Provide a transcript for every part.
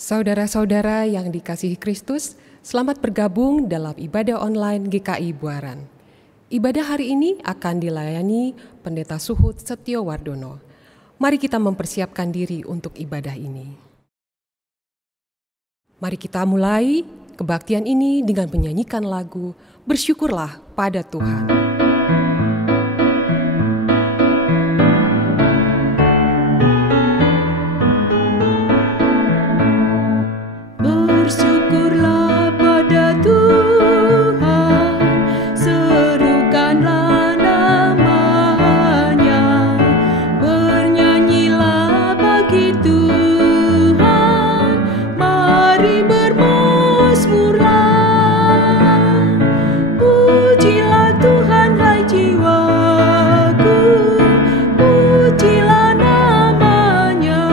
Saudara-saudara yang dikasihi Kristus, selamat bergabung dalam ibadah online GKI Buaran. Ibadah hari ini akan dilayani Pendeta Suhud Setio Wardono. Mari kita mempersiapkan diri untuk ibadah ini. Mari kita mulai kebaktian ini dengan menyanyikan lagu Bersyukurlah pada Tuhan. Bersyukurlah pada Tuhan, serukanlah namanya, bernyanyilah bagi Tuhan, mari bermazmurlah. Pujilah Tuhan hai jiwaku, pujilah namanya.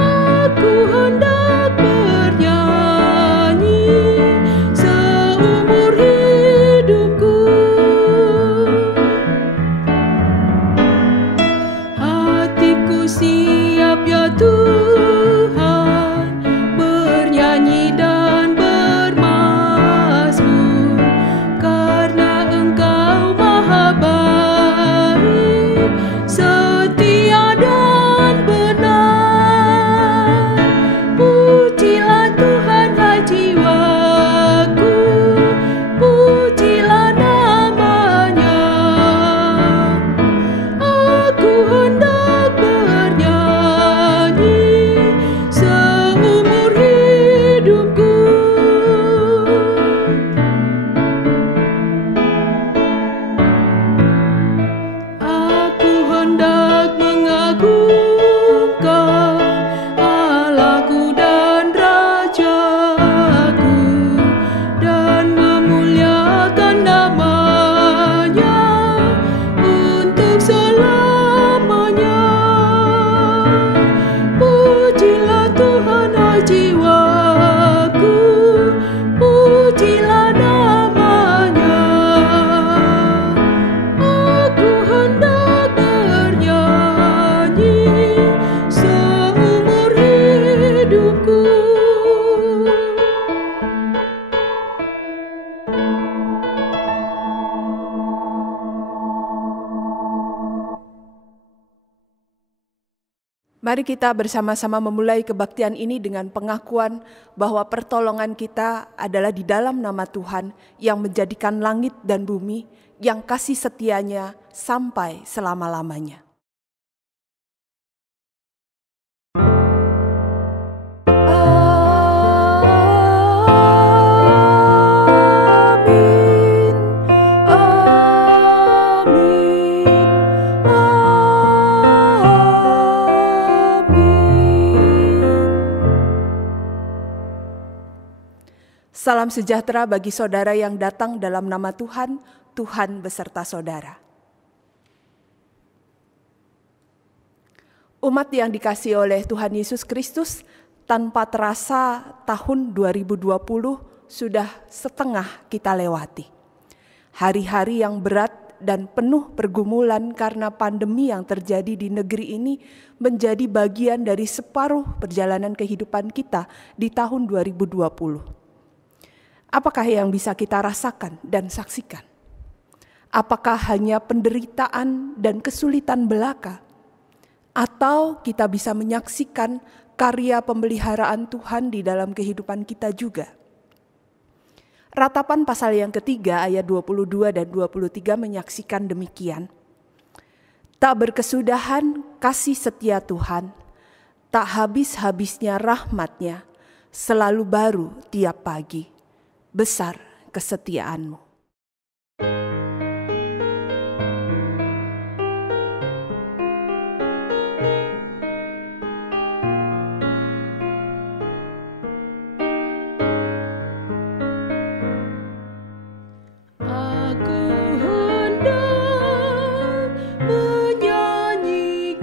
Aku hendak siap ya Tuhan, bernyanyi dan bermazmur, karena Engkau maha baik, setia dan benar. Pujilah Tuhan hai jiwaku, pujilah namanya. Aku hendak seumur hidupku. Aku hendak mengagungkan Allahku dan Rajaku, dan memuliakan namanya untuk selamanya. Pujilah Tuhan hai jiwaku, pujilah namanya. Aku hendak bernyanyi seumur hidupku. Mari kita bersama-sama memulai kebaktian ini dengan pengakuan bahwa pertolongan kita adalah di dalam nama Tuhan yang menjadikan langit dan bumi, yang kasih setianya sampai selama-lamanya. Salam sejahtera bagi saudara yang datang dalam nama Tuhan, Tuhan beserta saudara. Umat yang dikasihi oleh Tuhan Yesus Kristus, tanpa terasa tahun 2020 sudah setengah kita lewati. Hari-hari yang berat dan penuh pergumulan karena pandemi yang terjadi di negeri ini menjadi bagian dari separuh perjalanan kehidupan kita di tahun 2020. Apakah yang bisa kita rasakan dan saksikan? Apakah hanya penderitaan dan kesulitan belaka? Atau kita bisa menyaksikan karya pemeliharaan Tuhan di dalam kehidupan kita juga? Ratapan pasal yang ketiga ayat 22 dan 23 menyaksikan demikian. Tak berkesudahan kasih setia Tuhan, tak habis-habisnya rahmat-Nya, selalu baru tiap pagi. Besar kesetiaanmu. Aku hendak menyanyikan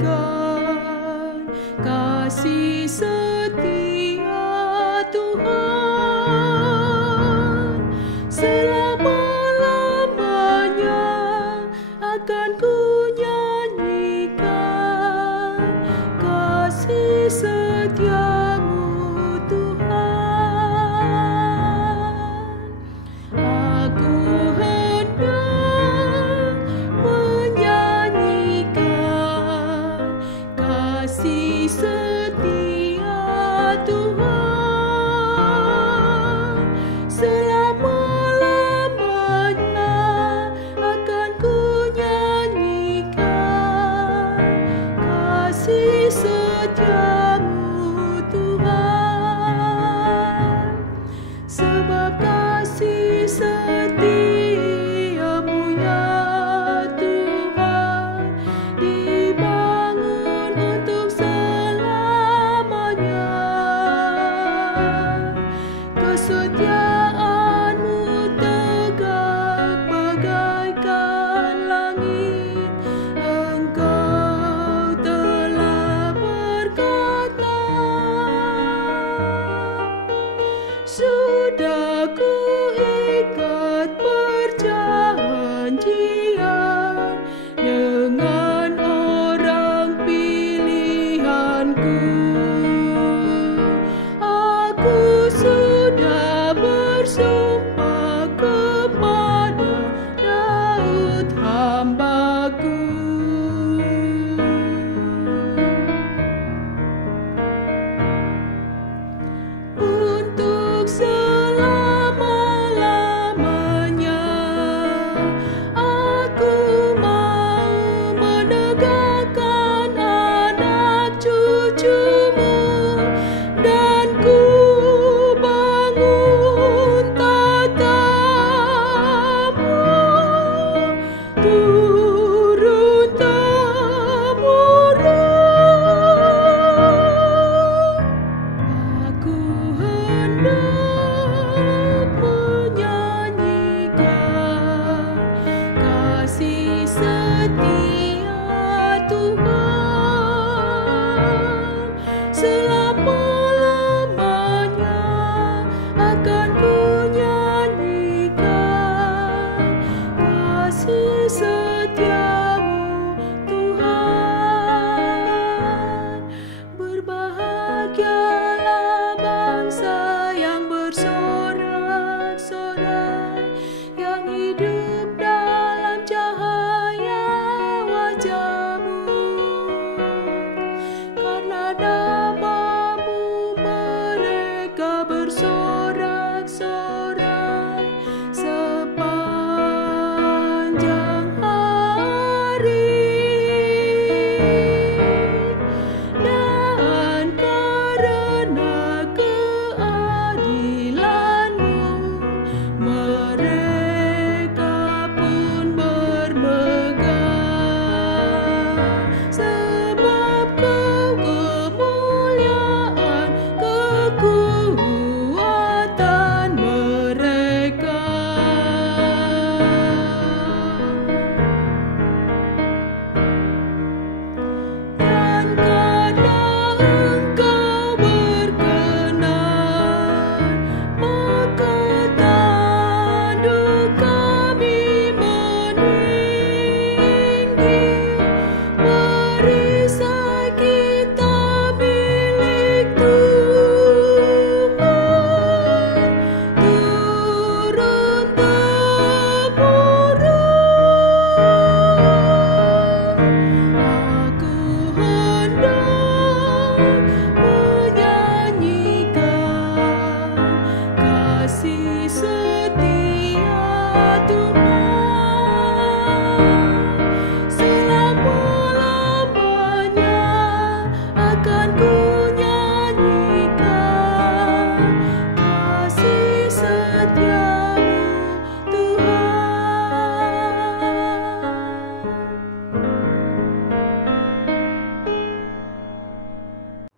kasih setia Tuhan selama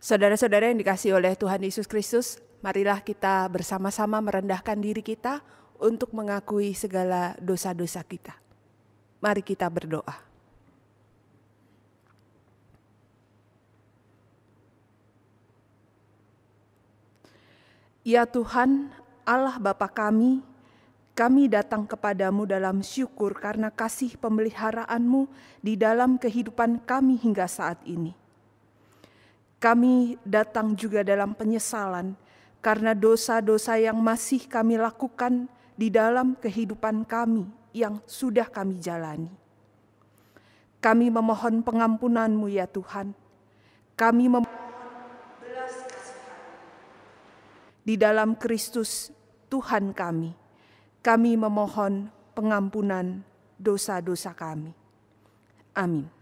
Saudara-saudara yang dikasihi oleh Tuhan Yesus Kristus, marilah kita bersama-sama merendahkan diri kita untuk mengakui segala dosa-dosa kita. Mari kita berdoa. Ya Tuhan, Allah Bapa kami datang kepadamu dalam syukur karena kasih pemeliharaan-Mu di dalam kehidupan kami hingga saat ini. Kami datang juga dalam penyesalan karena dosa-dosa yang masih kami lakukan di dalam kehidupan kami yang sudah kami jalani. Kami memohon pengampunan-Mu ya Tuhan. Kami memohon belas kasihan. Di dalam Kristus Tuhan kami memohon pengampunan dosa-dosa kami. Amin.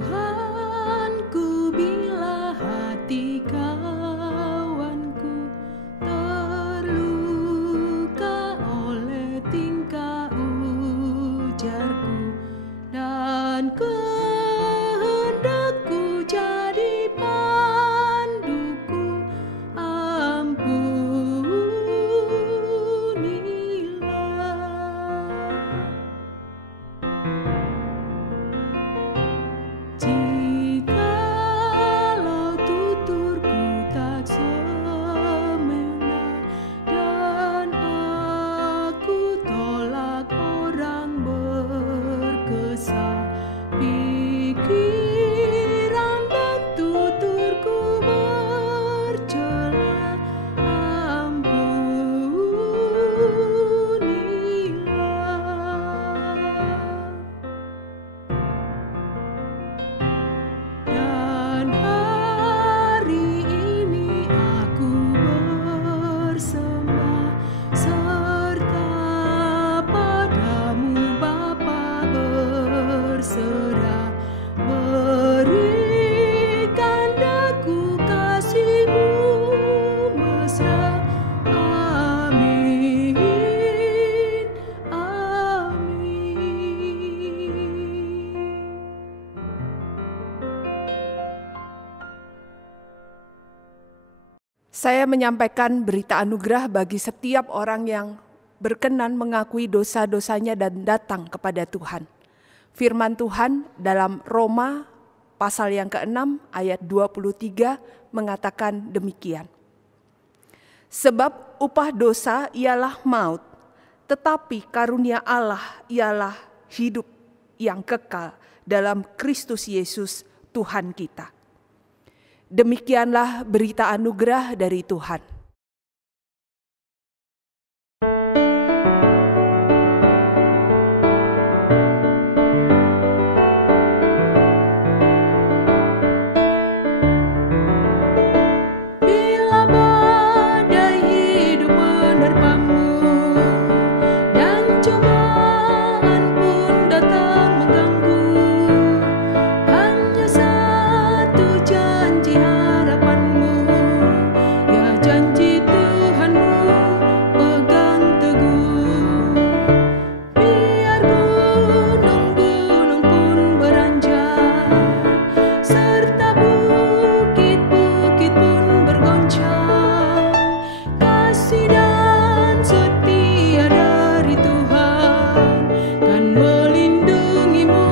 Tuhanku, bila hati kawanku terluka oleh tingkah ujarku dan Saya menyampaikan berita anugerah bagi setiap orang yang berkenan mengakui dosa-dosanya dan datang kepada Tuhan. Firman Tuhan dalam Roma pasal yang ke-6 ayat 23 mengatakan demikian. Sebab upah dosa ialah maut, tetapi karunia Allah ialah hidup yang kekal dalam Kristus Yesus Tuhan kita. Demikianlah berita anugerah dari Tuhan. Bila badai hidup menerpamu dan cobaan pun datang mengganggu, hanya satu janji harapanmu, ya janji Tuhanmu pegang teguh. Biar gunung-gunung pun beranjak, serta bukit-bukit pun bergoncang, kasih dan setia dari Tuhan kan melindungimu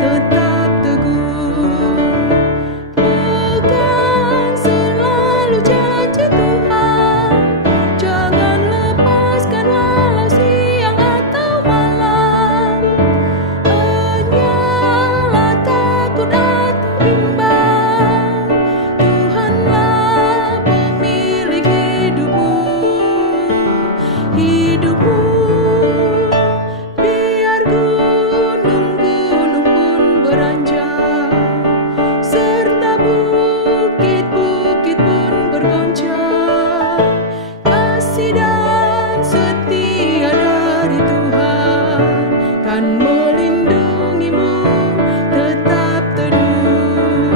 tetap teguh. Pegang selalu janji Tuhan, jangan lepaskan walau siang atau malam. Enyalah takut atau bimbang, Tuhanlah pemilik hidupmu. Biar gunung-gunung pun beranjak, serta bukit-bukit pun bergoncang, kasih dan setia dari Tuhan kan melindungimu tetap teduh,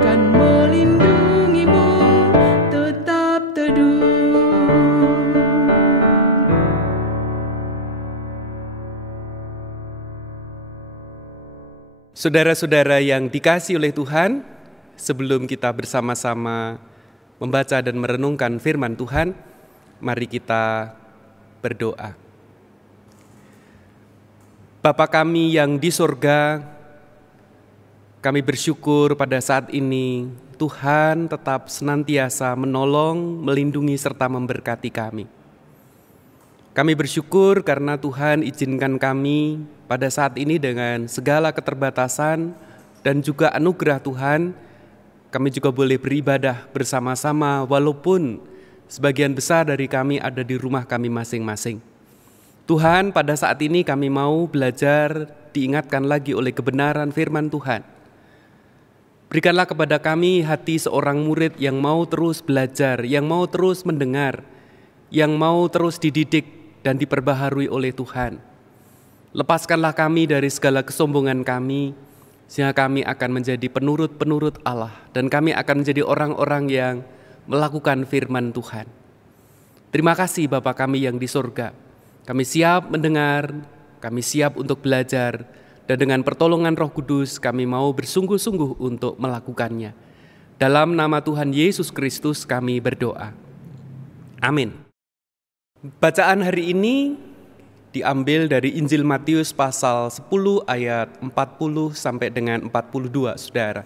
kan melindungimu tetap teduh. Saudara-saudara yang dikasihi oleh Tuhan, sebelum kita bersama-sama membaca dan merenungkan firman Tuhan, mari kita berdoa. Bapa kami yang di sorga, kami bersyukur pada saat ini Tuhan tetap senantiasa menolong, melindungi, serta memberkati kami. Kami bersyukur karena Tuhan izinkan kami pada saat ini dengan segala keterbatasan dan juga anugerah Tuhan, kami juga boleh beribadah bersama-sama walaupun sebagian besar dari kami ada di rumah kami masing-masing. Tuhan, pada saat ini kami mau belajar diingatkan lagi oleh kebenaran firman Tuhan. Berikanlah kepada kami hati seorang murid yang mau terus belajar, yang mau terus mendengar, yang mau terus dididik dan diperbaharui oleh Tuhan. Lepaskanlah kami dari segala kesombongan kami, sehingga kami akan menjadi penurut-penurut Allah, dan kami akan menjadi orang-orang yang melakukan firman Tuhan. Terima kasih Bapa kami yang di surga. Kami siap mendengar, kami siap untuk belajar, dan dengan pertolongan Roh Kudus kami mau bersungguh-sungguh untuk melakukannya. Dalam nama Tuhan Yesus Kristus kami berdoa. Amin. Bacaan hari ini diambil dari Injil Matius pasal 10 ayat 40 sampai dengan 42, Saudara.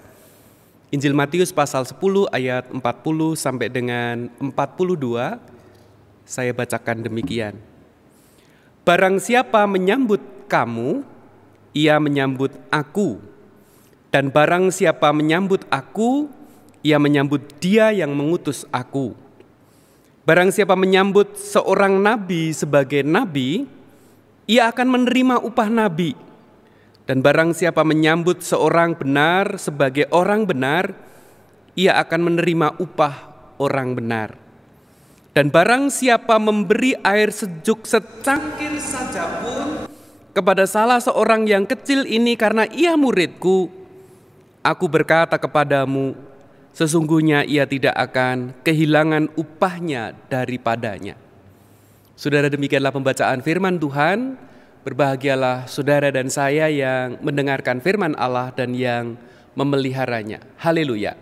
Injil Matius pasal 10 ayat 40 sampai dengan 42, saya bacakan demikian. Barang siapa menyambut kamu, ia menyambut aku. Dan barang siapa menyambut aku, ia menyambut Dia yang mengutus aku. Barang siapa menyambut seorang nabi sebagai nabi, ia akan menerima upah nabi. Dan barang siapa menyambut seorang benar sebagai orang benar, ia akan menerima upah orang benar. Dan barang siapa memberi air sejuk secangkir saja pun kepada salah seorang yang kecil ini karena ia muridku, aku berkata kepadamu, sesungguhnya ia tidak akan kehilangan upahnya daripadanya. Saudara, demikianlah pembacaan firman Tuhan. Berbahagialah saudara dan saya yang mendengarkan firman Allah dan yang memeliharanya. Haleluya.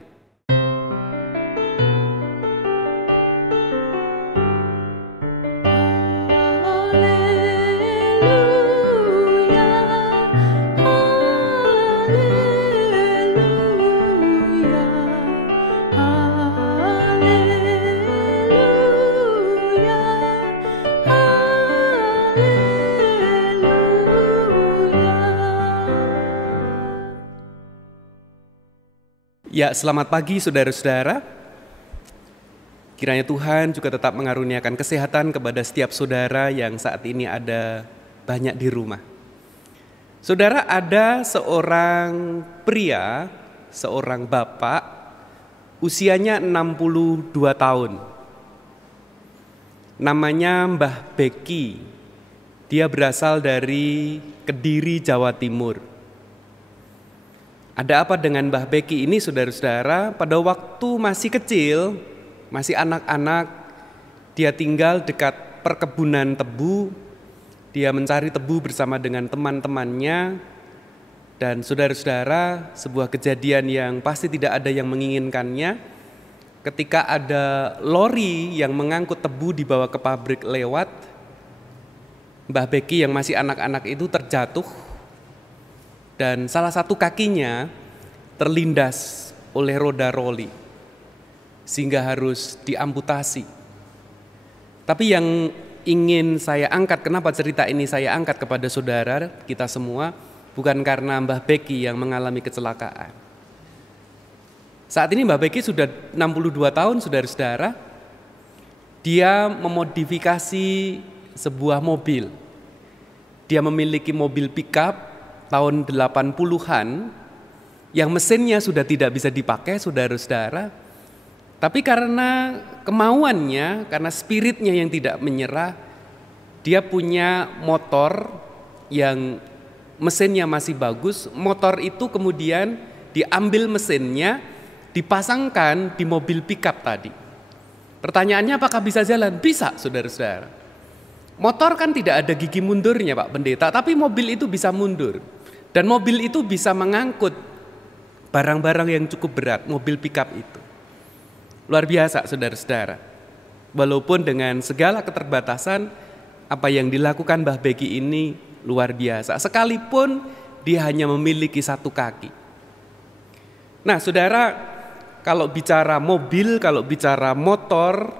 Ya, selamat pagi saudara-saudara. Kiranya Tuhan juga tetap mengaruniakan kesehatan kepada setiap saudara yang saat ini ada banyak di rumah. Saudara, ada seorang pria, seorang bapak, usianya 62 tahun. Namanya Mbah Beki. Dia berasal dari Kediri, Jawa Timur. Ada apa dengan Mbah Beki ini saudara-saudara? Pada waktu masih kecil, masih anak-anak, dia tinggal dekat perkebunan tebu. Dia mencari tebu bersama dengan teman-temannya. Dan saudara-saudara, sebuah kejadian yang pasti tidak ada yang menginginkannya. Ketika ada lori yang mengangkut tebu dibawa ke pabrik lewat, Mbah Beki yang masih anak-anak itu terjatuh. Dan salah satu kakinya terlindas oleh roda roli sehingga harus diamputasi. Tapi yang ingin saya angkat, kenapa cerita ini saya angkat kepada saudara kita semua, bukan karena Mbah Beki yang mengalami kecelakaan. Saat ini Mbah Beki sudah 62 tahun saudara-saudara. Dia memodifikasi sebuah mobil. Dia memiliki mobil pickup tahun 80-an yang mesinnya sudah tidak bisa dipakai saudara-saudara, tapi karena kemauannya, karena spiritnya yang tidak menyerah, dia punya motor yang mesinnya masih bagus. Motor itu kemudian diambil mesinnya, dipasangkan di mobil pickup tadi. Pertanyaannya, apakah bisa jalan? Bisa saudara-saudara. Motor kan tidak ada gigi mundurnya Pak Pendeta, tapi mobil itu bisa mundur. Dan mobil itu bisa mengangkut barang-barang yang cukup berat, mobil pickup itu. Luar biasa saudara-saudara. Walaupun dengan segala keterbatasan, apa yang dilakukan Mbah Beki ini luar biasa. Sekalipun dia hanya memiliki satu kaki. Nah saudara, kalau bicara mobil, kalau bicara motor,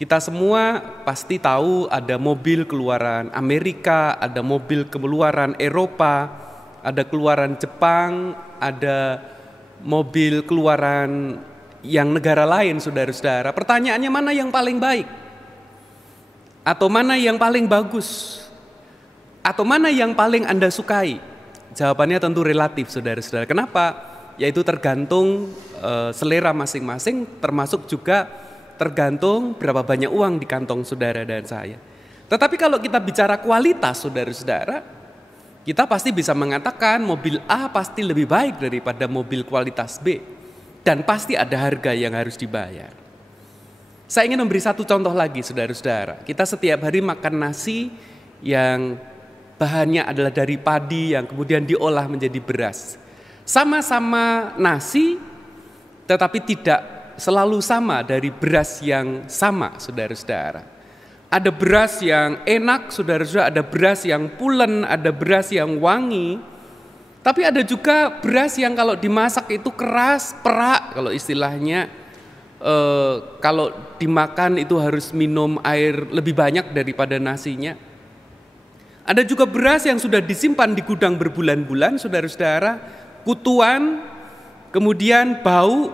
kita semua pasti tahu ada mobil keluaran Amerika, ada mobil keluaran Eropa, ada keluaran Jepang, ada mobil keluaran yang negara lain saudara-saudara. Pertanyaannya, mana yang paling baik? Atau mana yang paling bagus? Atau mana yang paling Anda sukai? Jawabannya tentu relatif saudara-saudara. Kenapa? Yaitu tergantung selera masing-masing, termasuk juga tergantung berapa banyak uang di kantong saudara dan saya. Tetapi kalau kita bicara kualitas saudara-saudara, kita pasti bisa mengatakan mobil A pasti lebih baik daripada mobil kualitas B. Dan pasti ada harga yang harus dibayar. Saya ingin memberi satu contoh lagi saudara-saudara. Kita setiap hari makan nasi yang bahannya adalah dari padi yang kemudian diolah menjadi beras. Sama-sama nasi, tetapi tidak selalu sama dari beras yang sama saudara-saudara. Ada beras yang enak saudara-saudara, ada beras yang pulen, ada beras yang wangi. Tapi ada juga beras yang kalau dimasak itu keras, perak kalau istilahnya. Kalau dimakan itu harus minum air lebih banyak daripada nasinya. Ada juga beras yang sudah disimpan di gudang berbulan-bulan saudara-saudara, kutuan, kemudian bau.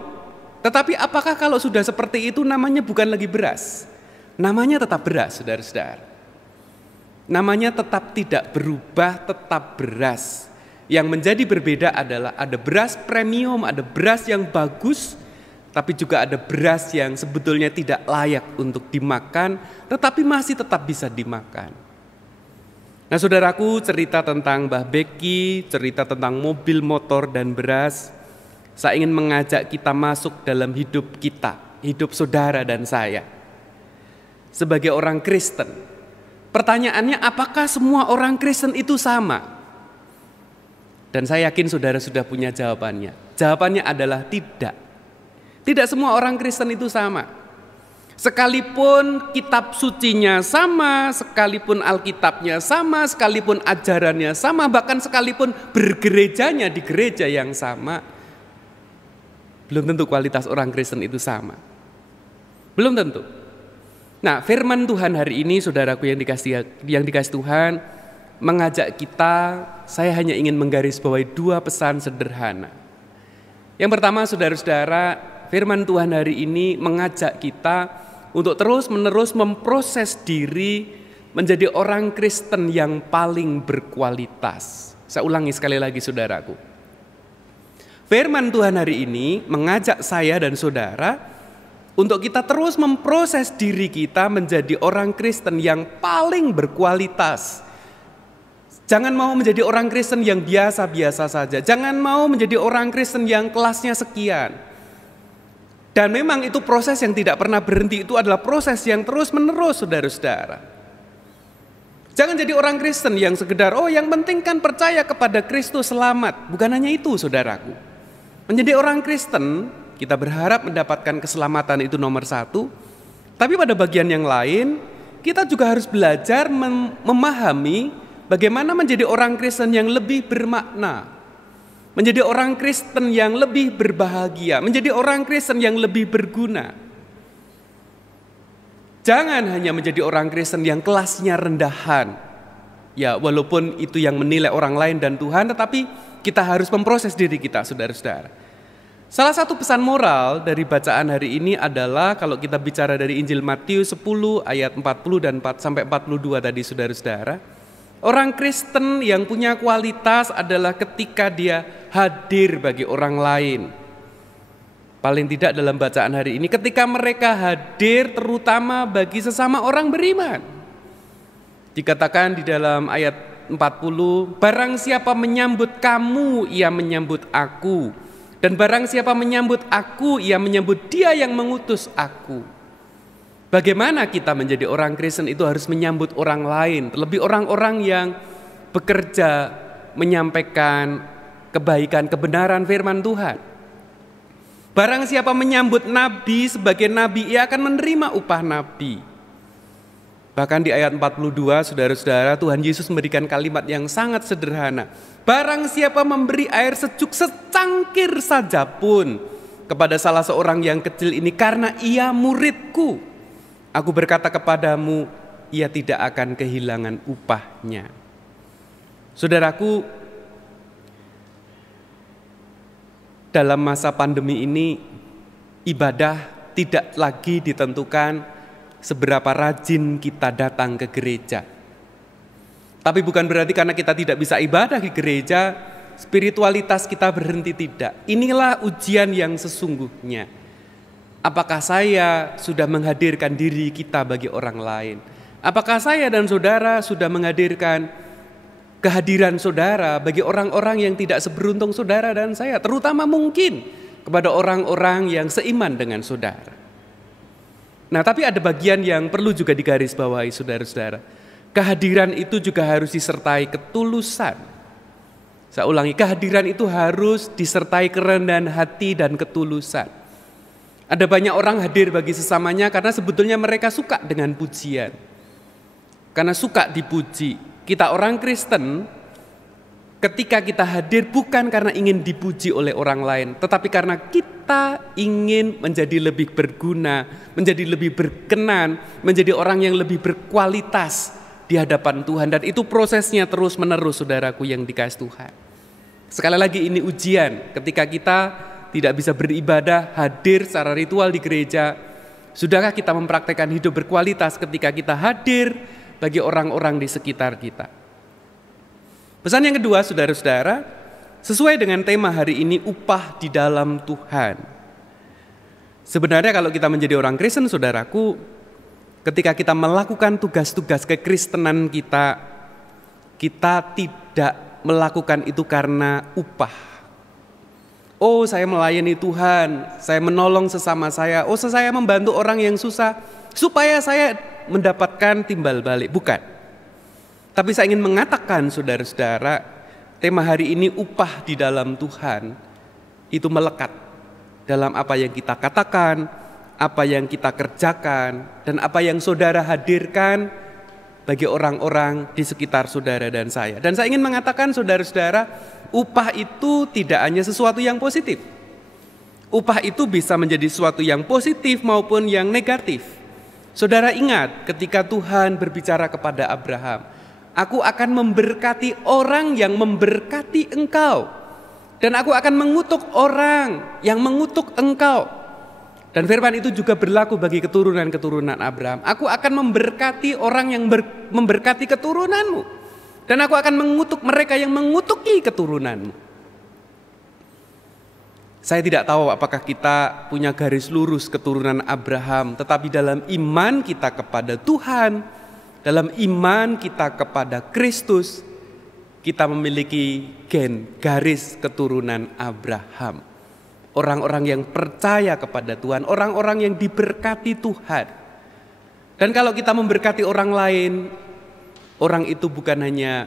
Tetapi apakah kalau sudah seperti itu namanya bukan lagi beras? Namanya tetap beras saudara-saudara. Namanya tetap tidak berubah, tetap beras. Yang menjadi berbeda adalah ada beras premium, ada beras yang bagus, tapi juga ada beras yang sebetulnya tidak layak untuk dimakan, tetapi masih tetap bisa dimakan. Nah saudaraku, cerita tentang Mbah Beki, cerita tentang mobil, motor, dan beras, saya ingin mengajak kita masuk dalam hidup kita, hidup saudara dan saya. Sebagai orang Kristen, pertanyaannya apakah semua orang Kristen itu sama? Dan saya yakin saudara sudah punya jawabannya. Jawabannya adalah tidak. Tidak semua orang Kristen itu sama. Sekalipun kitab sucinya sama, sekalipun Alkitabnya sama, sekalipun ajarannya sama, bahkan sekalipun bergerejanya di gereja yang sama, belum tentu kualitas orang Kristen itu sama. Belum tentu. Nah, firman Tuhan hari ini saudaraku yang dikasih Tuhan mengajak kita, saya hanya ingin menggarisbawahi dua pesan sederhana. Yang pertama, saudara-saudara, firman Tuhan hari ini mengajak kita untuk terus-menerus memproses diri menjadi orang Kristen yang paling berkualitas. Saya ulangi sekali lagi, saudaraku. Firman Tuhan hari ini mengajak saya dan saudara untuk kita terus memproses diri kita menjadi orang Kristen yang paling berkualitas. Jangan mau menjadi orang Kristen yang biasa-biasa saja. Jangan mau menjadi orang Kristen yang kelasnya sekian. Dan memang itu proses yang tidak pernah berhenti. Itu adalah proses yang terus-menerus, saudara-saudara. Jangan jadi orang Kristen yang sekedar, yang penting kan percaya kepada Kristus selamat. Bukan hanya itu, saudaraku. Menjadi orang Kristen, kita berharap mendapatkan keselamatan, itu nomor satu. Tapi pada bagian yang lain, kita juga harus belajar memahami bagaimana menjadi orang Kristen yang lebih bermakna, menjadi orang Kristen yang lebih berbahagia, menjadi orang Kristen yang lebih berguna. Jangan hanya menjadi orang Kristen yang kelasnya rendahan. Ya, walaupun itu yang menilai orang lain dan Tuhan, tetapi kita harus memproses diri kita, saudara-saudara. Salah satu pesan moral dari bacaan hari ini adalah kalau kita bicara dari Injil Matius 10 ayat 40 dan 42 tadi, saudara-saudara. Orang Kristen yang punya kualitas adalah ketika dia hadir bagi orang lain. Paling tidak dalam bacaan hari ini, ketika mereka hadir terutama bagi sesama orang beriman. Dikatakan di dalam ayat 40, barang siapa menyambut kamu, ia menyambut aku. Dan barang siapa menyambut aku, ia menyambut dia yang mengutus aku. Bagaimana kita menjadi orang Kristen itu harus menyambut orang lain, terlebih orang-orang yang bekerja menyampaikan kebaikan, kebenaran firman Tuhan. Barang siapa menyambut nabi sebagai nabi, ia akan menerima upah nabi. Bahkan di ayat 42, saudara-saudara, Tuhan Yesus memberikan kalimat yang sangat sederhana. Barang siapa memberi air sejuk secangkir saja pun kepada salah seorang yang kecil ini karena ia muridku, aku berkata kepadamu, ia tidak akan kehilangan upahnya. Saudaraku, dalam masa pandemi ini, ibadah tidak lagi ditentukan seberapa rajin kita datang ke gereja. Tapi bukan berarti karena kita tidak bisa ibadah di gereja, spiritualitas kita berhenti, tidak. Inilah ujian yang sesungguhnya. Apakah saya sudah menghadirkan diri kita bagi orang lain? Apakah saya dan saudara sudah menghadirkan kehadiran saudara bagi orang-orang yang tidak seberuntung saudara dan saya? Terutama mungkin kepada orang-orang yang seiman dengan saudara. Nah, tapi ada bagian yang perlu juga digarisbawahi, saudara-saudara. Kehadiran itu juga harus disertai ketulusan. Saya ulangi, kehadiran itu harus disertai kerendahan hati dan ketulusan. Ada banyak orang hadir bagi sesamanya karena sebetulnya mereka suka dengan pujian. Karena suka dipuji. Kita orang Kristen, ketika kita hadir bukan karena ingin dipuji oleh orang lain, tetapi karena kita ingin menjadi lebih berguna, menjadi lebih berkenan, menjadi orang yang lebih berkualitas di hadapan Tuhan. Dan itu prosesnya terus-menerus, saudaraku yang dikasihi Tuhan. Sekali lagi, ini ujian ketika kita tidak bisa beribadah, hadir secara ritual di gereja. Sudahkah kita mempraktekkan hidup berkualitas ketika kita hadir bagi orang-orang di sekitar kita? Pesan yang kedua, saudara-saudara, sesuai dengan tema hari ini, upah di dalam Tuhan. Sebenarnya kalau kita menjadi orang Kristen, saudaraku, ketika kita melakukan tugas-tugas kekristenan kita tidak melakukan itu karena upah. Oh, saya melayani Tuhan, saya menolong sesama saya, saya membantu orang yang susah, supaya saya mendapatkan timbal balik. Bukan. Tapi saya ingin mengatakan, saudara-saudara, tema hari ini upah di dalam Tuhan, itu melekat dalam apa yang kita katakan, apa yang kita kerjakan, dan apa yang saudara hadirkan bagi orang-orang di sekitar saudara dan saya. Dan saya ingin mengatakan, saudara-saudara, upah itu tidak hanya sesuatu yang positif. Upah itu bisa menjadi sesuatu yang positif maupun yang negatif. Saudara ingat ketika Tuhan berbicara kepada Abraham, aku akan memberkati orang yang memberkati engkau. Dan aku akan mengutuk orang yang mengutuk engkau. Dan firman itu juga berlaku bagi keturunan-keturunan Abraham. Aku akan memberkati orang yang memberkati keturunanmu. Dan aku akan mengutuk mereka yang mengutuki keturunanmu. Saya tidak tahu apakah kita punya garis lurus keturunan Abraham. Tetapi dalam iman kita kepada Tuhan, dalam iman kita kepada Kristus, kita memiliki garis keturunan Abraham. Orang-orang yang percaya kepada Tuhan, orang-orang yang diberkati Tuhan. Dan kalau kita memberkati orang lain, orang itu bukan hanya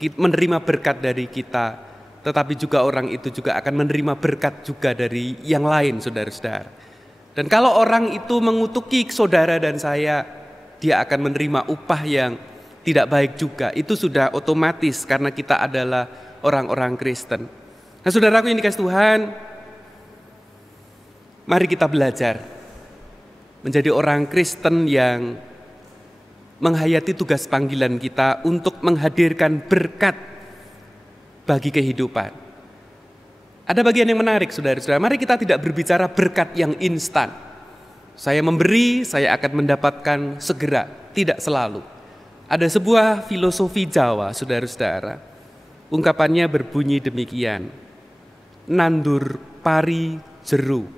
menerima berkat dari kita, tetapi juga orang itu juga akan menerima berkat juga dari yang lain, saudara-saudara. Dan kalau orang itu mengutuki saudara dan saya, dia akan menerima upah yang tidak baik juga. Itu sudah otomatis karena kita adalah orang-orang Kristen. Nah, saudaraku yang dikasih Tuhan, mari kita belajar menjadi orang Kristen yang menghayati tugas panggilan kita untuk menghadirkan berkat bagi kehidupan. Ada bagian yang menarik, saudara-saudara. Mari kita tidak berbicara berkat yang instan. Saya memberi, saya akan mendapatkan segera. Tidak selalu. Ada sebuah filosofi Jawa, saudara-saudara. Ungkapannya berbunyi demikian. Nandur pari jeru.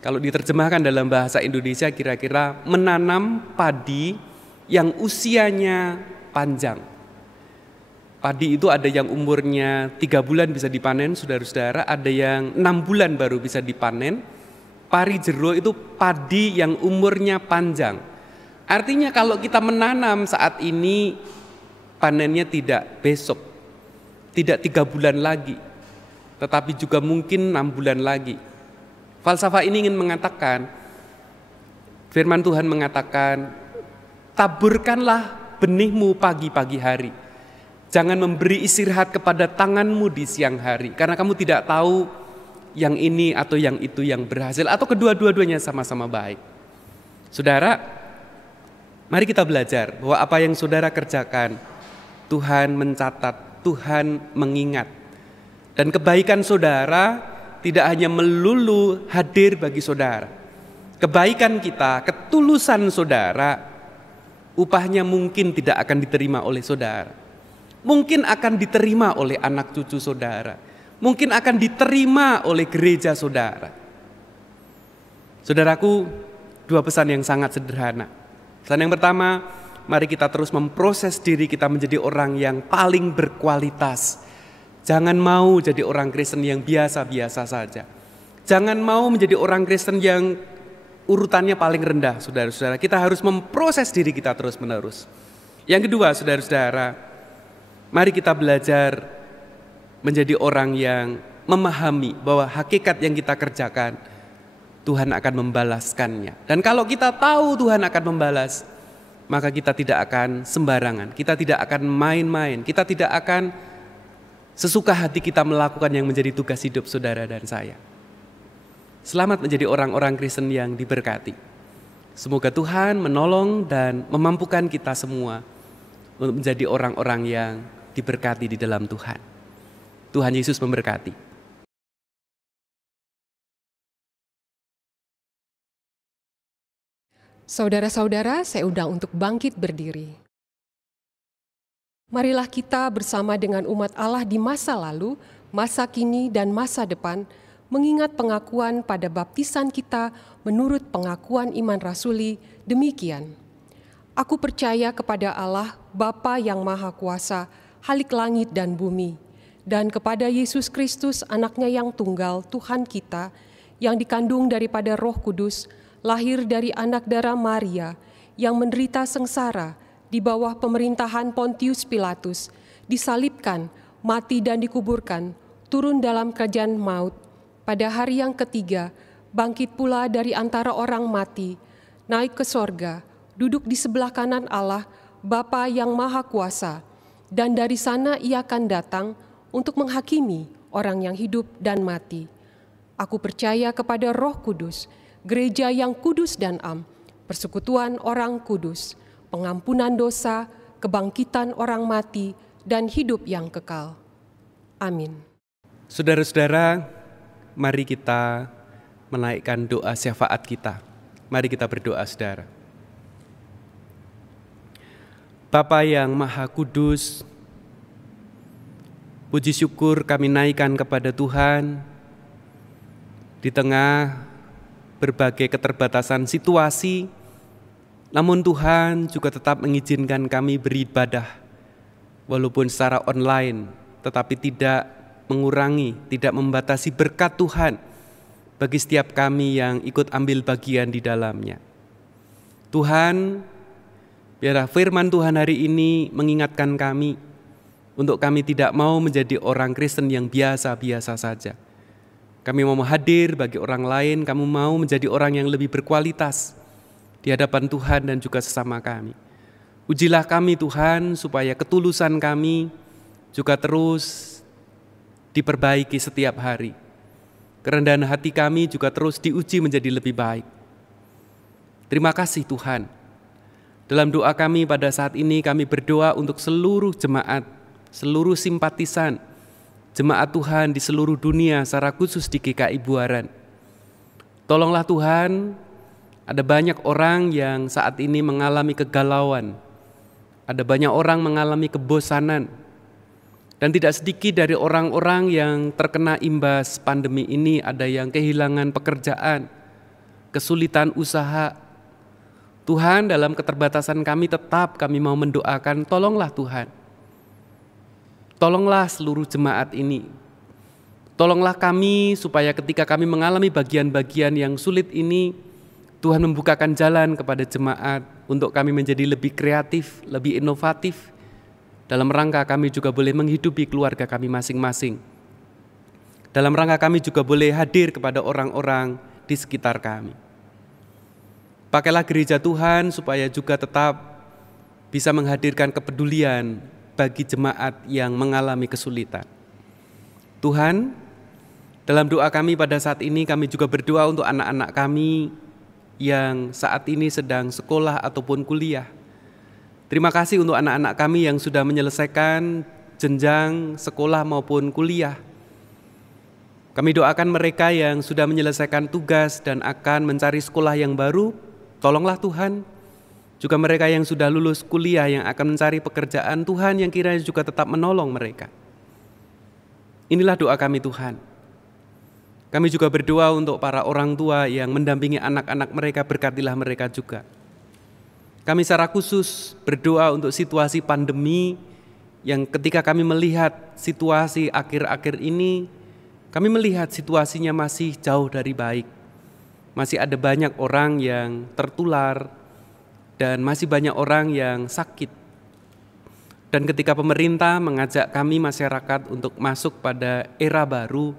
Kalau diterjemahkan dalam bahasa Indonesia kira-kira menanam padi yang usianya panjang. Padi itu ada yang umurnya 3 bulan bisa dipanen, saudara-saudara. Ada yang 6 bulan baru bisa dipanen. Pari jeru itu padi yang umurnya panjang. Artinya kalau kita menanam saat ini, panennya tidak besok, tidak 3 bulan lagi, tetapi juga mungkin 6 bulan lagi. Falsafah ini ingin mengatakan, firman Tuhan mengatakan, taburkanlah benihmu pagi-pagi hari. Jangan memberi istirahat kepada tanganmu di siang hari, karena kamu tidak tahu yang ini atau yang itu yang berhasil, atau kedua-duanya sama-sama baik. Saudara, mari kita belajar bahwa apa yang saudara kerjakan, Tuhan mencatat, Tuhan mengingat. Dan kebaikan saudara tidak hanya melulu hadir bagi saudara. Kebaikan kita, ketulusan saudara, upahnya mungkin tidak akan diterima oleh saudara. Mungkin akan diterima oleh anak cucu saudara. Mungkin akan diterima oleh gereja saudara. Saudaraku, 2 pesan yang sangat sederhana. Pesan yang pertama, mari kita terus memproses diri kita menjadi orang yang paling berkualitas. Jangan mau jadi orang Kristen yang biasa-biasa saja. Jangan mau menjadi orang Kristen yang urutannya paling rendah, saudara-saudara. Kita harus memproses diri kita terus-menerus. Yang kedua, saudara-saudara, mari kita belajar menjadi orang yang memahami bahwa hakikat yang kita kerjakan, Tuhan akan membalaskannya. Dan kalau kita tahu Tuhan akan membalas, maka kita tidak akan sembarangan, kita tidak akan main-main, kita tidak akan sesuka hati kita melakukan yang menjadi tugas hidup saudara dan saya. Selamat menjadi orang-orang Kristen yang diberkati. Semoga Tuhan menolong dan memampukan kita semua untuk menjadi orang-orang yang diberkati di dalam Tuhan. Tuhan Yesus memberkati. Saudara-saudara, saya undang untuk bangkit berdiri. Marilah kita bersama dengan umat Allah di masa lalu, masa kini, dan masa depan, mengingat pengakuan pada baptisan kita menurut pengakuan iman rasuli demikian. Aku percaya kepada Allah, Bapa yang Maha Kuasa, Halik langit dan bumi, dan kepada Yesus Kristus, anaknya yang tunggal, Tuhan kita, yang dikandung daripada Roh Kudus, lahir dari anak darah Maria, yang menderita sengsara di bawah pemerintahan Pontius Pilatus, disalibkan, mati dan dikuburkan, turun dalam kerajaan maut, pada hari yang ketiga, bangkit pula dari antara orang mati, naik ke sorga, duduk di sebelah kanan Allah, Bapa yang Maha Kuasa, dan dari sana ia akan datang untuk menghakimi orang yang hidup dan mati. Aku percaya kepada Roh Kudus, gereja yang kudus dan am, persekutuan orang kudus, pengampunan dosa, kebangkitan orang mati, dan hidup yang kekal. Amin. Saudara-saudara, mari kita menaikkan doa syafaat kita. Mari kita berdoa, saudara. Bapa yang Maha Kudus, puji syukur kami naikkan kepada Tuhan di tengah berbagai keterbatasan situasi, namun Tuhan juga tetap mengizinkan kami beribadah walaupun secara online, tetapi tidak mengurangi, tidak membatasi berkat Tuhan bagi setiap kami yang ikut ambil bagian di dalamnya. Tuhan, biarlah firman Tuhan hari ini mengingatkan kami untuk kami tidak mau menjadi orang Kristen yang biasa-biasa saja. Kami mau hadir bagi orang lain, kami mau menjadi orang yang lebih berkualitas di hadapan Tuhan dan juga sesama kami. Ujilah kami Tuhan supaya ketulusan kami juga terus diperbaiki setiap hari. Kerendahan hati kami juga terus diuji menjadi lebih baik. Terima kasih Tuhan. Dalam doa kami pada saat ini kami berdoa untuk seluruh jemaat, seluruh simpatisan, jemaat Tuhan di seluruh dunia secara khusus di GKI Buaran. Tolonglah Tuhan, ada banyak orang yang saat ini mengalami kegalauan, ada banyak orang mengalami kebosanan, dan tidak sedikit dari orang-orang yang terkena imbas pandemi ini ada yang kehilangan pekerjaan, kesulitan usaha. Tuhan, dalam keterbatasan kami tetap kami mau mendoakan, tolonglah Tuhan. Tolonglah seluruh jemaat ini. Tolonglah kami supaya ketika kami mengalami bagian-bagian yang sulit ini, Tuhan membukakan jalan kepada jemaat untuk kami menjadi lebih kreatif, lebih inovatif. Dalam rangka kami juga boleh menghidupi keluarga kami masing-masing. Dalam rangka kami juga boleh hadir kepada orang-orang di sekitar kami. Pakailah gereja Tuhan supaya juga tetap bisa menghadirkan kepedulian bagi jemaat yang mengalami kesulitan. Tuhan, dalam doa kami pada saat ini kami juga berdoa untuk anak-anak kami yang saat ini sedang sekolah ataupun kuliah. Terima kasih untuk anak-anak kami yang sudah menyelesaikan jenjang sekolah maupun kuliah. Kami doakan mereka yang sudah menyelesaikan tugas dan akan mencari sekolah yang baru. Tolonglah Tuhan, juga mereka yang sudah lulus kuliah yang akan mencari pekerjaan, Tuhan yang kiranya juga tetap menolong mereka. Inilah doa kami Tuhan. Kami juga berdoa untuk para orang tua yang mendampingi anak-anak mereka, berkatilah mereka juga. Kami secara khusus berdoa untuk situasi pandemi yang ketika kami melihat situasi akhir-akhir ini, kami melihat situasinya masih jauh dari baik. Masih ada banyak orang yang tertular dan masih banyak orang yang sakit. Dan ketika pemerintah mengajak kami masyarakat untuk masuk pada era baru,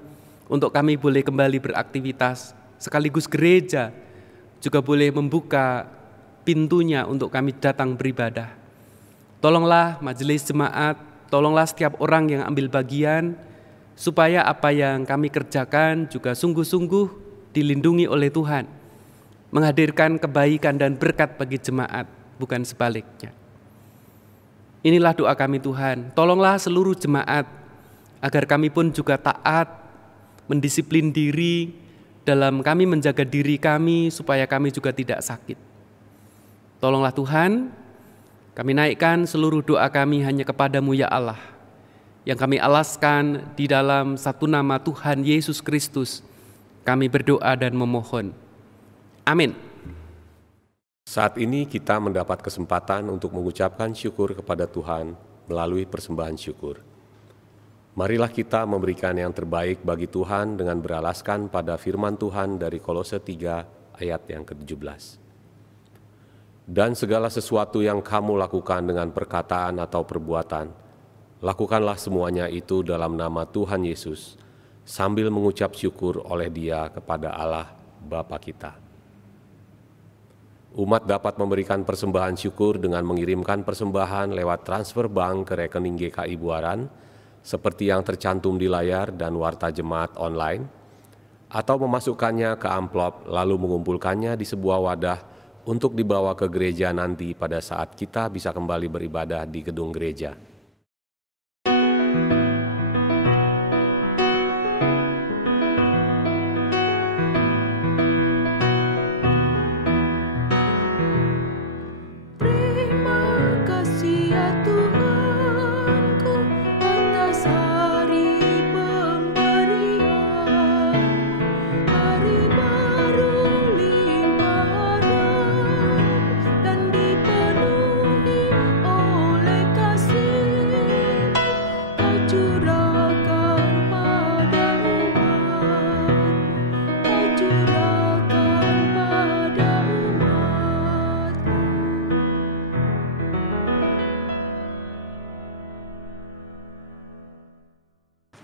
untuk kami boleh kembali beraktivitas, sekaligus gereja juga boleh membuka pintunya untuk kami datang beribadah. Tolonglah majelis jemaat, tolonglah setiap orang yang ambil bagian, supaya apa yang kami kerjakan juga sungguh-sungguh dilindungi oleh Tuhan, menghadirkan kebaikan dan berkat bagi jemaat, bukan sebaliknya. Inilah doa kami Tuhan, tolonglah seluruh jemaat, agar kami pun juga taat, mendisiplin diri, dalam kami menjaga diri kami, supaya kami juga tidak sakit. Tolonglah Tuhan, kami naikkan seluruh doa kami hanya kepadamu ya Allah, yang kami alaskan di dalam satu nama Tuhan Yesus Kristus, kami berdoa dan memohon. Amin. Saat ini kita mendapat kesempatan untuk mengucapkan syukur kepada Tuhan melalui persembahan syukur. Marilah kita memberikan yang terbaik bagi Tuhan dengan beralaskan pada firman Tuhan dari Kolose 3 ayat yang ke-17. Dan segala sesuatu yang kamu lakukan dengan perkataan atau perbuatan, lakukanlah semuanya itu dalam nama Tuhan Yesus, sambil mengucap syukur oleh Dia kepada Allah Bapa kita. Umat dapat memberikan persembahan syukur dengan mengirimkan persembahan lewat transfer bank ke rekening GKI Buaran, seperti yang tercantum di layar dan warta jemaat online, atau memasukkannya ke amplop lalu mengumpulkannya di sebuah wadah untuk dibawa ke gereja nanti pada saat kita bisa kembali beribadah di gedung gereja.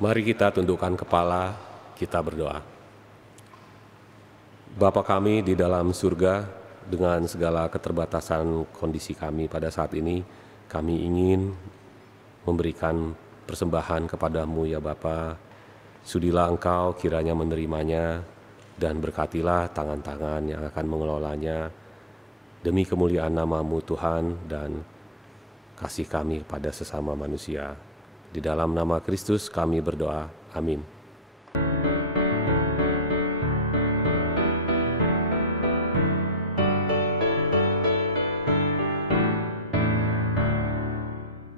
Mari kita tundukkan kepala, kita berdoa. Bapa kami di dalam surga, dengan segala keterbatasan kondisi kami pada saat ini, kami ingin memberikan persembahan kepadamu ya Bapa. Sudilah Engkau kiranya menerimanya dan berkatilah tangan-tangan yang akan mengelolanya. Demi kemuliaan nama-Mu Tuhan dan kasih kami kepada sesama manusia. Di dalam nama Kristus kami berdoa. Amin.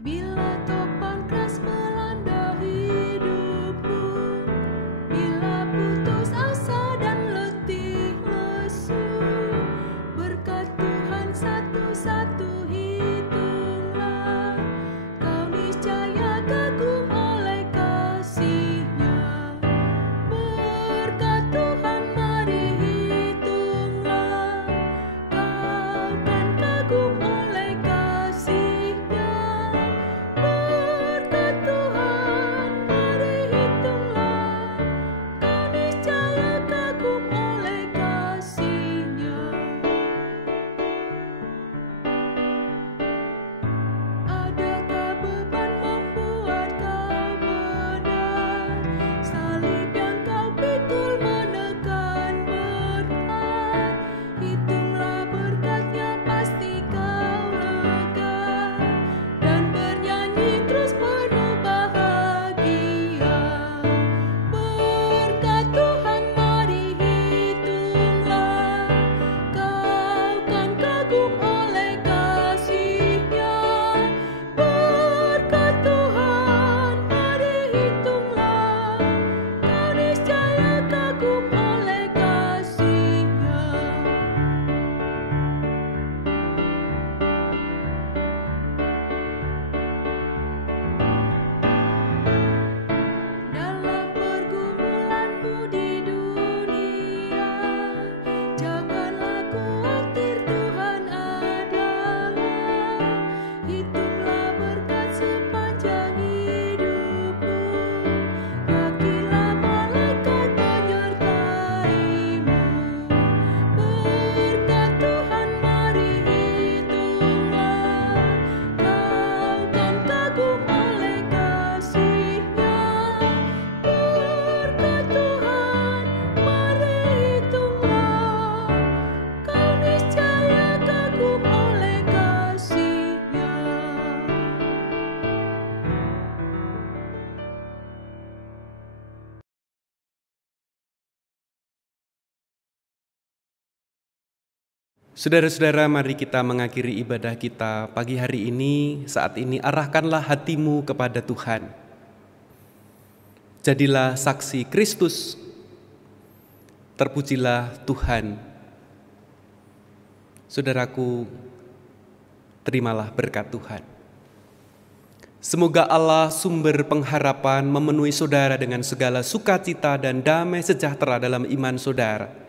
Bila topan keras melanda hidupmu, bila putus asa dan letih lesu, berkat Tuhan satu-satu hitunglah, kau niscaya kagum oleh kasih-Nya. Berkat Tuhan mari hitunglah, kau kan kagum oleh kasih-Nya. Berkat Tuhan mari hitunglah, kau niscaya kagum oleh kasih-Nya. Adakah beban membuat kau benar? Salib yang kau pikul menekan berat. Hitunglah berkat-Nya pasti kau lega, dan bernyanyi terus penuh bahagia. Berkat Tuhan mari hitunglah, kau kan kagum oleh kasih-Nya. Berkat Tuhan mari hitunglah, kau niscaya kagum oleh kasih-Nya. Dalam pergumulanmu di dunia, janganlah khawatir, Tuhan adalah. Hitunglah berkat sepanjang hidupmu, yakinlah malaikat menyertaimu. Berkat Tuhan mari hitunglah, kau kan kagum oleh kasih-Nya. Berkat Tuhan mari hitunglah, kau niscaya kagum oleh kasih-Nya. Saudara-saudara, mari kita mengakhiri ibadah kita pagi hari ini. Saat ini arahkanlah hatimu kepada Tuhan. Jadilah saksi Kristus. Terpujilah Tuhan. Saudaraku, terimalah berkat Tuhan. Semoga Allah sumber pengharapan memenuhi saudara dengan segala sukacita dan damai sejahtera dalam iman saudara,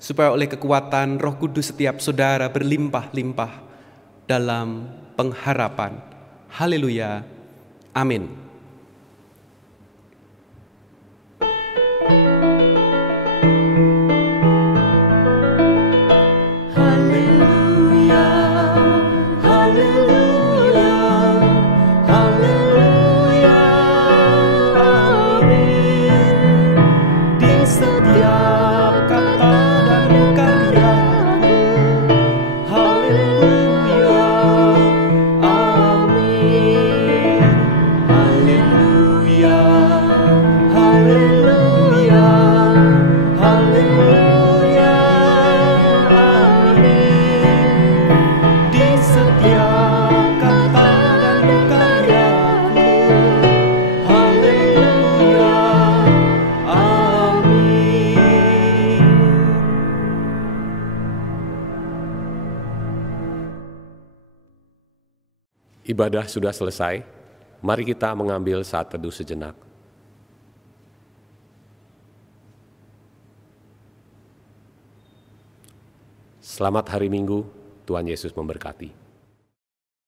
supaya oleh kekuatan Roh Kudus setiap saudara berlimpah-limpah dalam pengharapan. Haleluya. Amin. Haleluya, haleluya, haleluya, amin. Di setiap kata dan karyaku, haleluya, amin. Haleluya, haleluya, haleluya, amin. Di setiap kata dan karyaku, haleluya, amin. Ibadah sudah selesai. Mari kita mengambil saat teduh sejenak. Selamat hari Minggu, Tuhan Yesus memberkati.